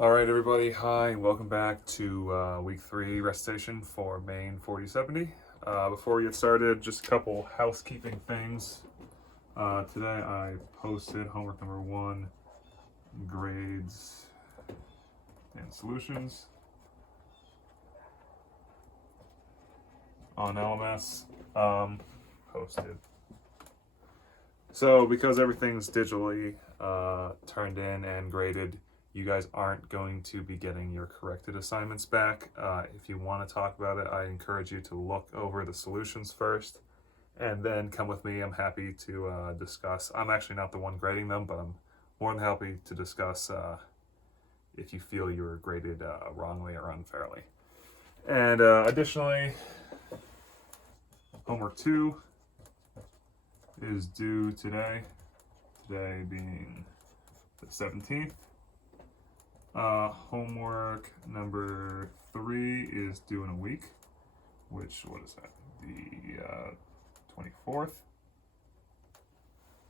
All right, everybody. Hi, and welcome back to week 3 recitation for Maine 4070. Before we get started, just a couple housekeeping things. Today I posted homework number 1, grades and solutions on LMS. Posted. So because everything's digitally turned in and graded, you guys aren't going to be getting your corrected assignments back. If you want to talk about it, I encourage you to look over the solutions first and then come with me. I'm happy to discuss. I'm actually not the one grading them, but I'm more than happy to discuss if you feel you were graded wrongly or unfairly. And additionally, homework 2 is due today being the 17th. Homework number 3 is due in a week, which, what is that, the 24th?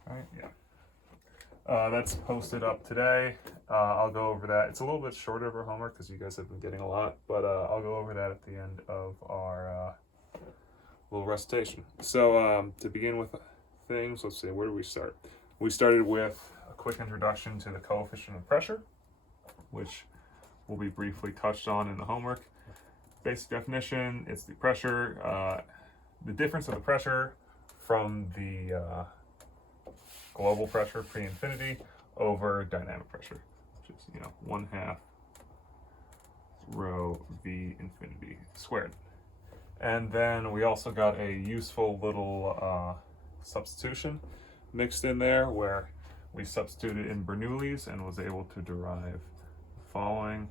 Right, yeah. That's posted up today. I'll go over that. It's a little bit shorter of our homework because you guys have been getting a lot, but I'll go over that at the end of our little recitation. So to begin with things, let's see, where do we start? We started with a quick introduction to the coefficient of pressure, which will be briefly touched on in the homework. Basic definition, it's the pressure, the difference of the pressure from the global pressure pre-infinity over dynamic pressure, which is, 1/2 rho v infinity squared. And then we also got a useful little substitution mixed in there where we substituted in Bernoulli's and was able to derive the following.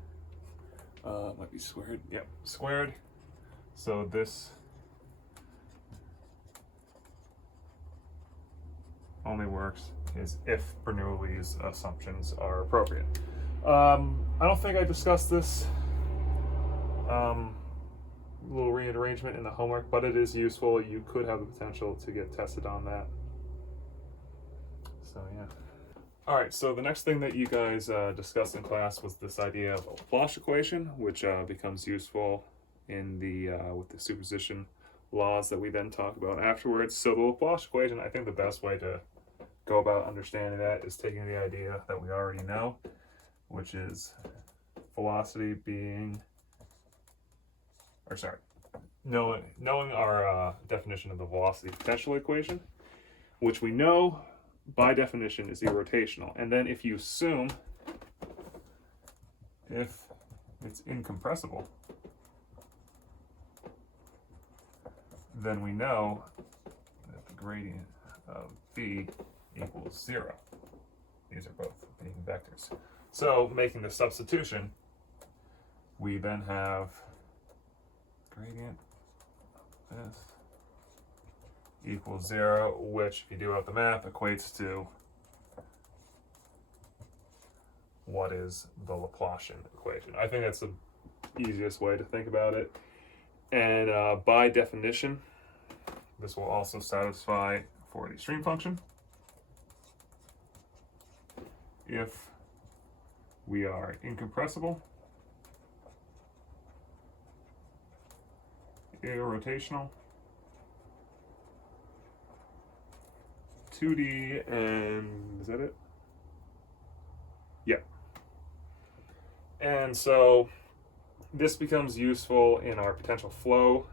Might be squared. Yep, squared. So this only works is if Bernoulli's assumptions are appropriate. I don't think I discussed this little rearrangement in the homework, but it is useful. You could have the potential to get tested on that. So yeah. All right, so the next thing that you guys discussed in class was this idea of a Laplace equation, which becomes useful in the with the superposition laws that we then talk about afterwards. So the Laplace equation, I think the best way to go about understanding that is taking the idea that we already know, which is velocity being, knowing our definition of the velocity potential equation, which we know by definition is irrotational. And then if you assume if it's incompressible, then we know that the gradient of v equals 0. These are both being vectors. So making the substitution, we then have gradient of this equals 0, which, if you do out the math, equates to what is the Laplacian equation. I think that's the easiest way to think about it. And by definition, this will also satisfy for the stream function if we are incompressible, irrotational, 2D, and is that it? Yeah. And so this becomes useful in our potential flow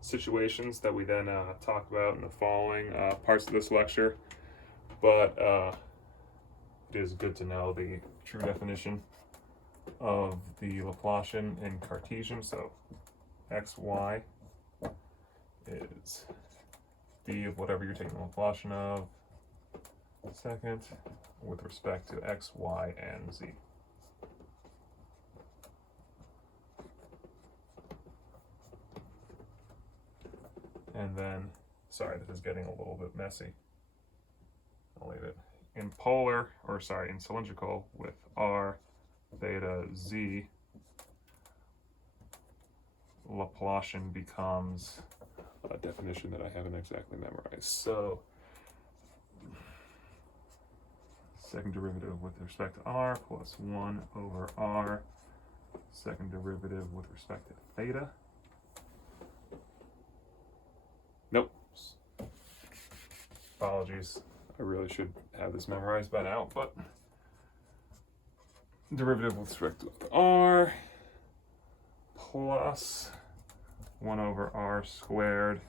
situations that we then talk about in the following parts of this lecture. But it is good to know the true definition of the Laplacian in Cartesian. So xy is d of whatever you're taking the Laplacian of, second, with respect to x, y, and z. And then, sorry, this is getting a little bit messy. I'll leave it. In cylindrical with r, theta, z, Laplacian becomes a definition that I haven't exactly memorized. So second derivative with respect to r plus 1 over r, second derivative with respect to theta. Nope. Apologies. I really should have this memorized by now, but derivative with respect to r plus 1 over r squared,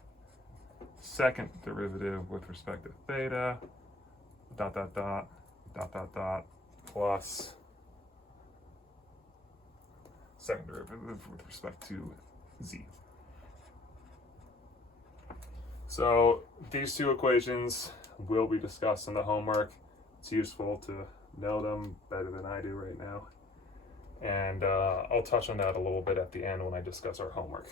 second derivative with respect to theta, dot, dot, dot, dot, dot, dot, plus second derivative with respect to z. So these two equations will be discussed in the homework. It's useful to know them better than I do right now. And I'll touch on that a little bit at the end when I discuss our homework.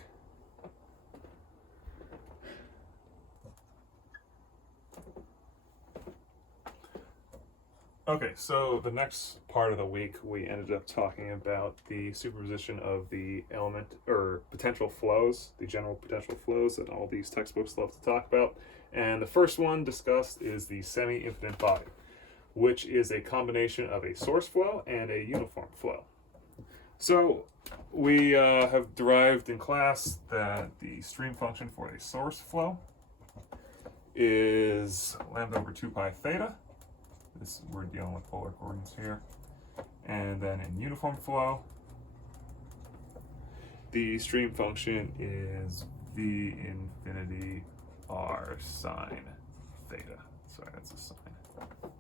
Okay, so the next part of the week, we ended up talking about the superposition of the element or potential flows, the general potential flows that all these textbooks love to talk about. And the first one discussed is the semi-infinite body, which is a combination of a source flow and a uniform flow. So we have derived in class that the stream function for a source flow is lambda over 2 pi theta. We're dealing with polar coordinates here. And then in uniform flow, the stream function is v infinity r sine theta. Sorry, that's a sine.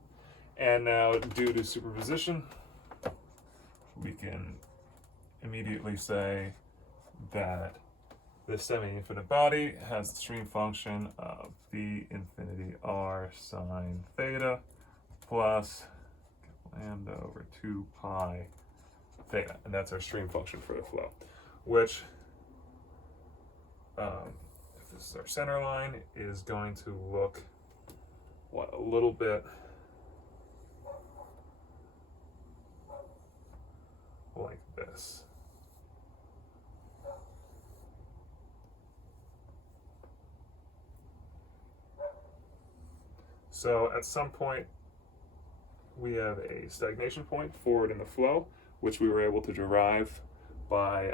And now, due to superposition, we can immediately say that the semi-infinite body has the stream function of v infinity r sine theta plus lambda over 2 pi theta, and that's our stream function for the flow, which, if this is our center line, is going to look a little bit like this. So at some point, we have a stagnation point forward in the flow, which we were able to derive by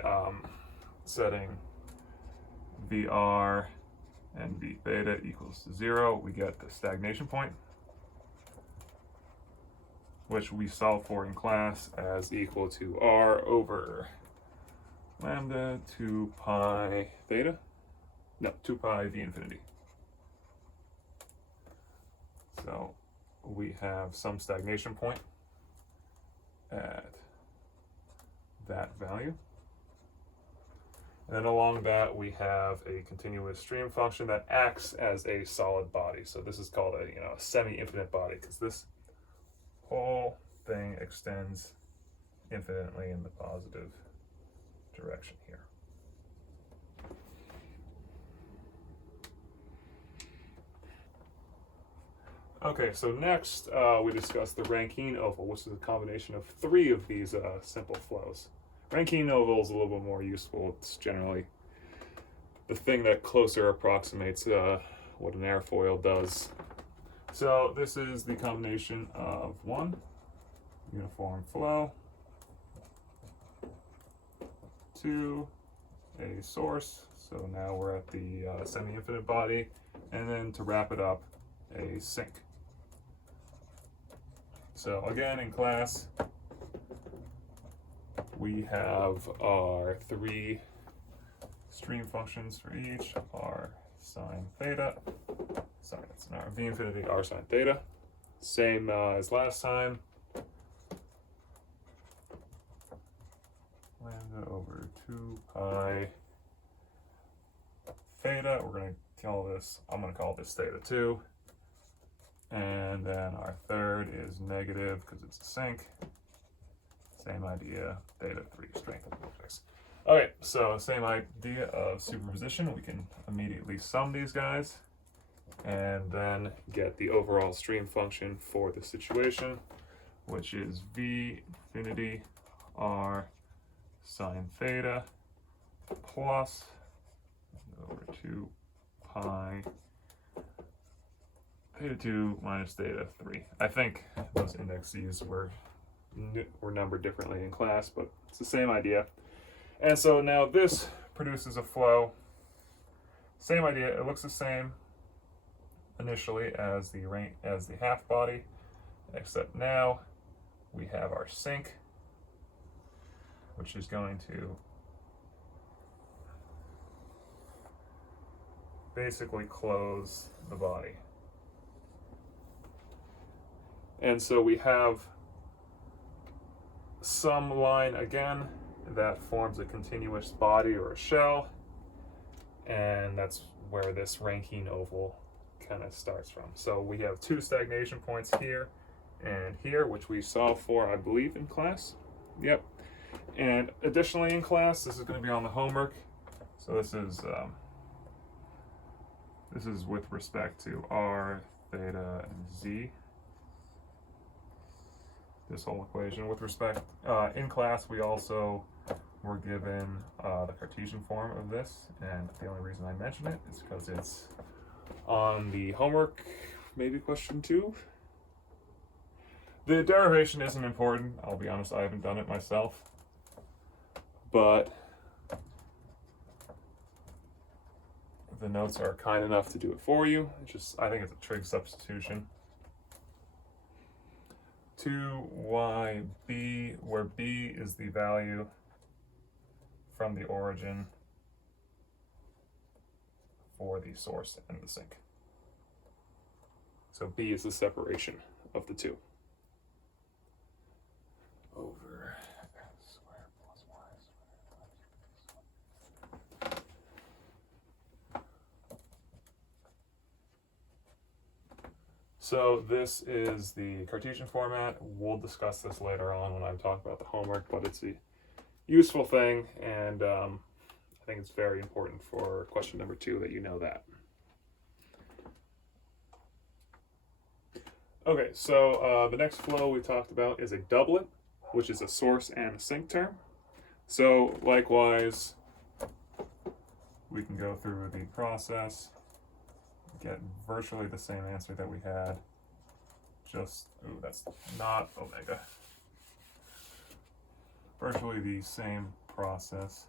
setting Vr and V theta equals to 0. We get the stagnation point, which we solve for in class as equal to r over lambda 2 pi theta. No, 2 pi V infinity. So we have some stagnation point at that value. And then along that, we have a continuous stream function that acts as a solid body. So this is called a semi-infinite body, because this whole thing extends infinitely in the positive direction here. Okay, so next we discuss the Rankine oval, which is a combination of 3 of these simple flows. Rankine oval is a little bit more useful. It's generally the thing that closer approximates what an airfoil does. So this is the combination of 1, uniform flow, 2, a source, so now we're at the semi-infinite body, and then to wrap it up, a sink. So again, in class, we have our 3 stream functions for each, r sine theta, sorry, that's an r, v infinity r sine theta, same as last time, lambda over 2 pi theta. We're going to call this, I'm going to call this theta 2. And then our third is negative because it's a sink. Same idea, theta 3, strength of objects. Okay, so same idea of superposition. We can immediately sum these guys and then get the overall stream function for the situation, which is v infinity r sine theta plus over 2 pi theta 2 minus theta 3. I think those indices were numbered differently in class, but it's the same idea. And so now this produces a flow. Same idea. It looks the same initially as the half body, except now we have our sink, which is going to basically close the body. And so we have some line again that forms a continuous body or a shell, and that's where this Rankine oval kind of starts from. So we have two stagnation points here and here, which we solved for, I believe, in class. Yep. And additionally in class, this is going to be on the homework. So this is with respect to r, theta, and z. This whole equation with respect. In class, we also were given the Cartesian form of this, and the only reason I mention it is because it's on the homework, maybe question 2. The derivation isn't important. I'll be honest, I haven't done it myself. But the notes are kind enough to do it for you. I think it's a trig substitution. 2yb, where b is the value from the origin for the source and the sink. So b is the separation of the two. Over x squared plus y squared. So this is the Cartesian format. We'll discuss this later on when I talk about the homework, but it's a useful thing, and I think it's very important for question number 2 that you know that. Okay, so the next flow we talked about is a doublet, which is a source and a sink term. So likewise, we can go through the process, get virtually the same answer that we had. That's not omega. Virtually the same process.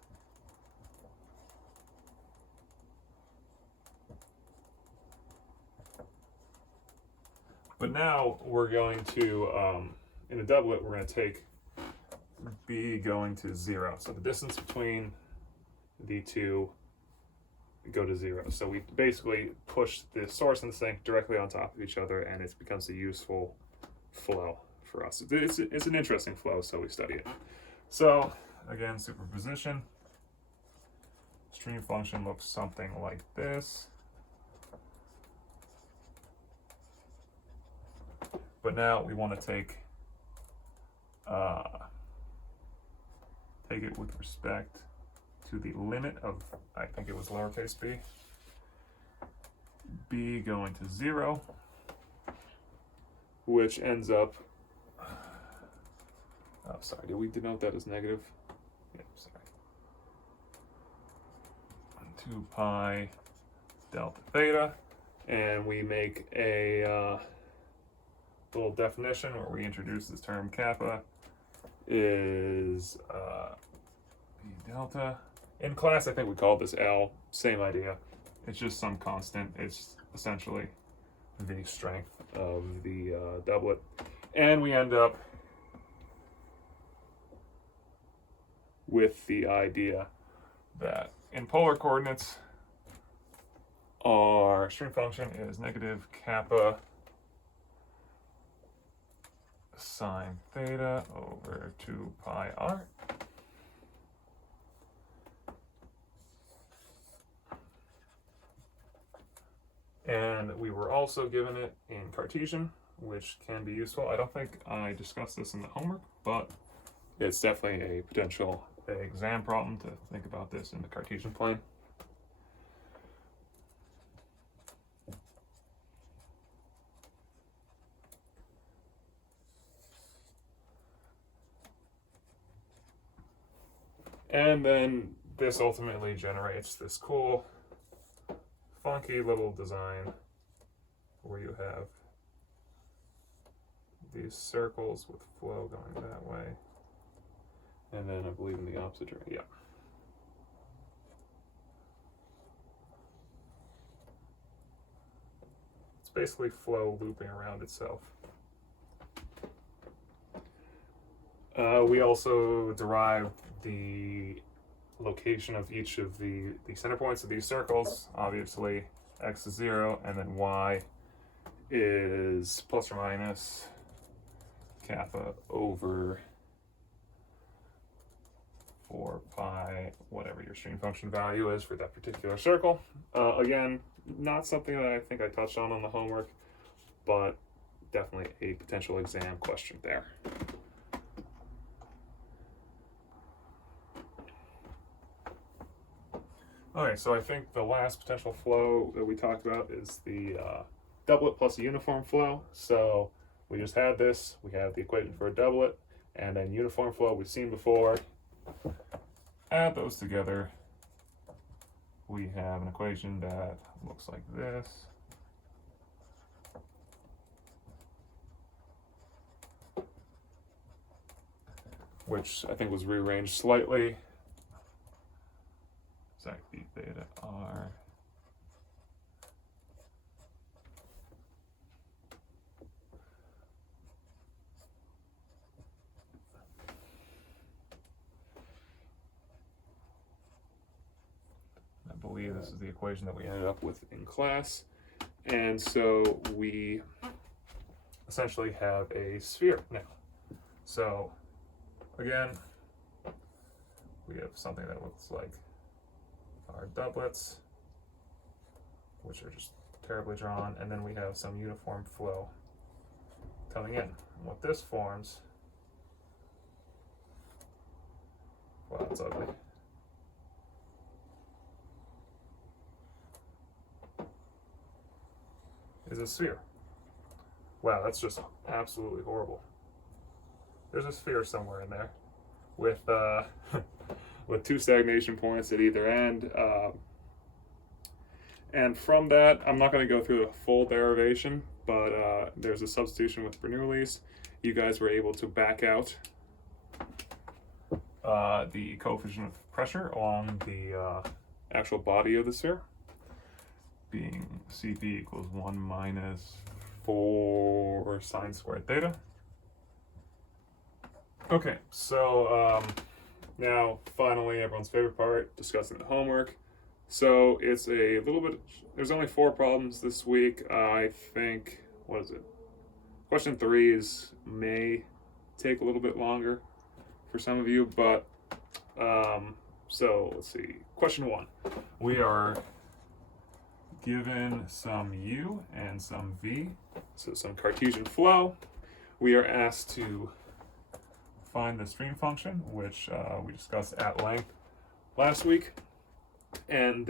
But now we're going to, in a doublet, we're going to take b going to 0. So the distance between the two go to 0. So we basically push the source and the sink directly on top of each other, and it becomes a useful flow for us. It's an interesting flow, so we study it. So again, superposition. Stream function looks something like this. But now we want to take it with respect to the limit of, I think it was lowercase b going to 0, which ends up, oh sorry, did we denote that as negative? Yep, sorry. 2 pi delta theta, and we make a little definition where we introduce this term kappa is b delta. In class, I think we called this L. Same idea. It's just some constant. It's essentially the strength of the doublet. And we end up with the idea that in polar coordinates, our stream function is negative kappa sine theta over 2 pi r. And we were also given it in Cartesian, which can be useful. I don't think I discussed this in the homework, but it's definitely a potential exam problem to think about this in the Cartesian plane. And then this ultimately generates this cool, funky little design where you have these circles with flow going that way. And then I believe in the opposite direction. Yeah. It's basically flow looping around itself. We also derived the location of each of the center points of these circles. Obviously, x is 0, and then y is plus or minus kappa over 4 pi, whatever your stream function value is for that particular circle. Again, not something that I think I touched on the homework, but definitely a potential exam question there. Okay, so I think the last potential flow that we talked about is the doublet plus a uniform flow. So we just had this, we have the equation for a doublet, and then uniform flow we've seen before. Add those together, we have an equation that looks like this. Which I think was rearranged slightly. Sec b theta r I believe this is the equation that we ended up with in class. And so we essentially have a sphere now. So again, we have something that looks like our doublets, which are just terribly drawn, and then we have some uniform flow coming in. And what this forms, wow, that's ugly. Is a sphere. Wow, that's just absolutely horrible. There's a sphere somewhere in there with with 2 stagnation points at either end. And from that, I'm not going to go through the full derivation, but there's a substitution with Bernoulli's. You guys were able to back out the coefficient of pressure along the actual body of the sphere, being Cp equals 1 minus 4 sine squared theta. Okay, so now finally everyone's favorite part, discussing the homework. So it's a little bit, there's only 4 problems this week. I think, what is it? Question 3 may take a little bit longer for some of you, but so let's see. Question 1, we are given some u and some v, so some Cartesian flow. We are asked to find the stream function, which we discussed at length last week, and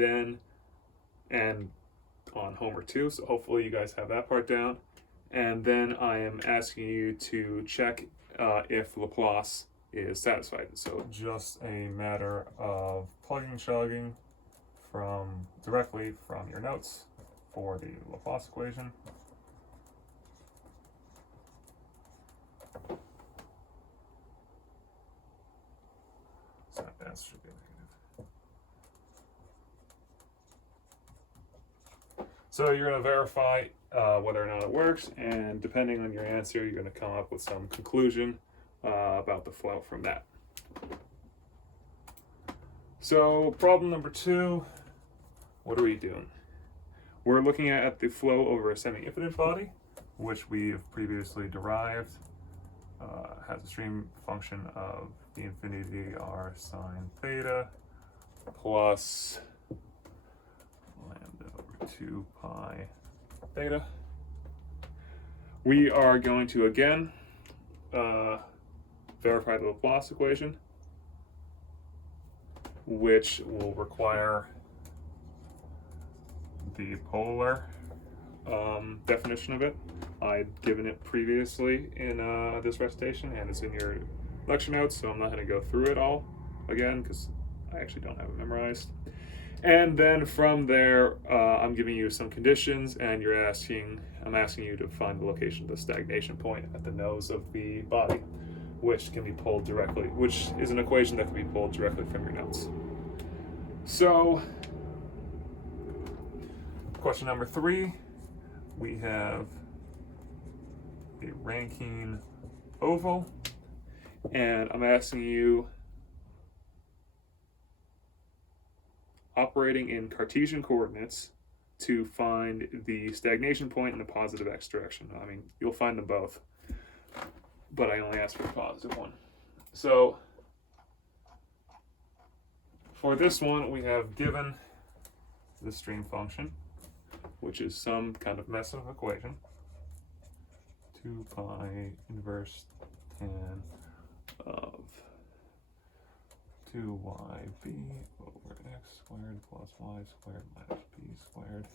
on homework 2, so hopefully you guys have that part down. And then I am asking you to check if Laplace is satisfied. So just a matter of plugging and chugging directly from your notes for the Laplace equation. So that should be negative. So you're going to verify whether or not it works, and depending on your answer, you're going to come up with some conclusion about the flow from that. So problem number 2, what are we doing? We're looking at the flow over a semi-infinite body, which we've previously derived. Has a stream function of the infinity r sine theta plus lambda over 2 pi theta. We are going to again verify the Laplace equation, which will require the polar definition of it. I'd given it previously in this recitation, and it's in your lecture notes, so I'm not going to go through it all again because I actually don't have it memorized. And then from there, I'm giving you some conditions, and I'm asking you to find the location of the stagnation point at the nose of the body, which is an equation that can be pulled directly from your notes. So, question number 3, we have the Rankine oval, and I'm asking you, operating in Cartesian coordinates, to find the stagnation point in the positive x direction. I mean, you'll find them both, but I only asked for the positive one. So for this one, we have given the stream function, which is some kind of mess of equation, 2 pi inverse tan of 2yb over x squared plus y squared minus b squared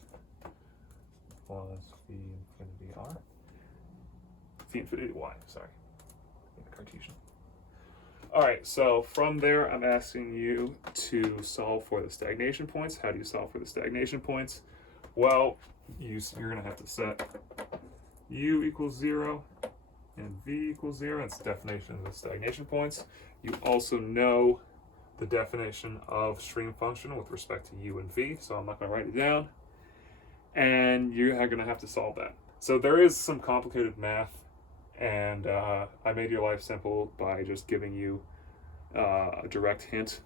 plus v infinity r. V infinity y, sorry, in the Cartesian. All right, so from there, I'm asking you to solve for the stagnation points. How do you solve for the stagnation points? Well, you're going to have to set u equals 0 and v equals 0. That's the definition of the stagnation points. You also know the definition of stream function with respect to u and v, so I'm not going to write it down. And you are going to have to solve that. So there is some complicated math, and I made your life simple by just giving you a direct hint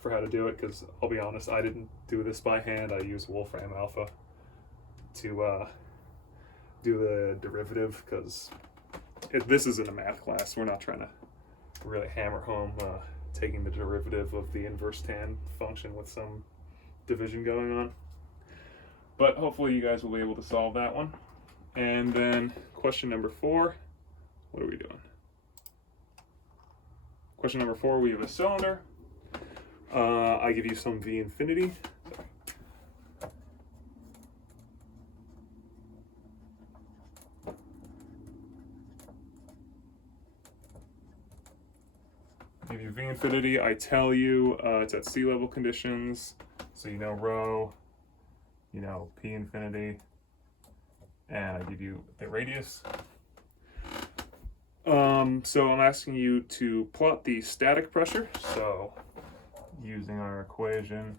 for how to do it, because I'll be honest, I didn't do this by hand. I used Wolfram Alpha to do the derivative, because this isn't a math class. We're not trying to really hammer home taking the derivative of the inverse tan function with some division going on. But hopefully you guys will be able to solve that one. And then question number 4, what are we doing? Question number 4, we have a cylinder. I give you some v infinity. Give you v infinity. I tell you it's at sea level conditions, so you know rho, you know p infinity, and I give you the radius. So I'm asking you to plot the static pressure. So using our equation,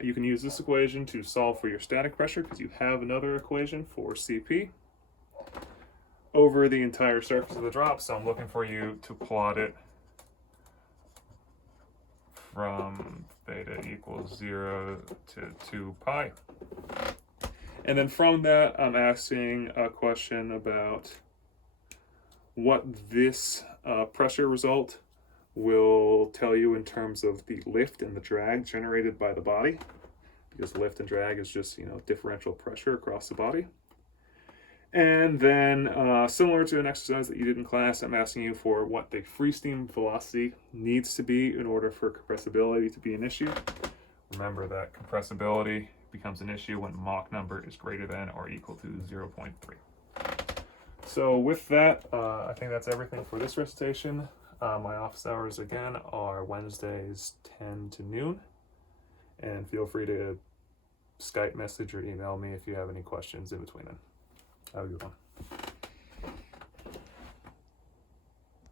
you can use this equation to solve for your static pressure, because you have another equation for Cp over the entire surface of the drop. So I'm looking for you to plot it from theta equals 0 to 2 pi. And then from that, I'm asking a question about what this pressure result will tell you in terms of the lift and the drag generated by the body, because lift and drag is just, differential pressure across the body. And then, similar to an exercise that you did in class, I'm asking you for what the free steam velocity needs to be in order for compressibility to be an issue. Remember that compressibility becomes an issue when Mach number is greater than or equal to 0.3. So with that, I think that's everything for this recitation. My office hours, again, are Wednesdays 10 to noon. And feel free to Skype message or email me if you have any questions in between then. Have a good one.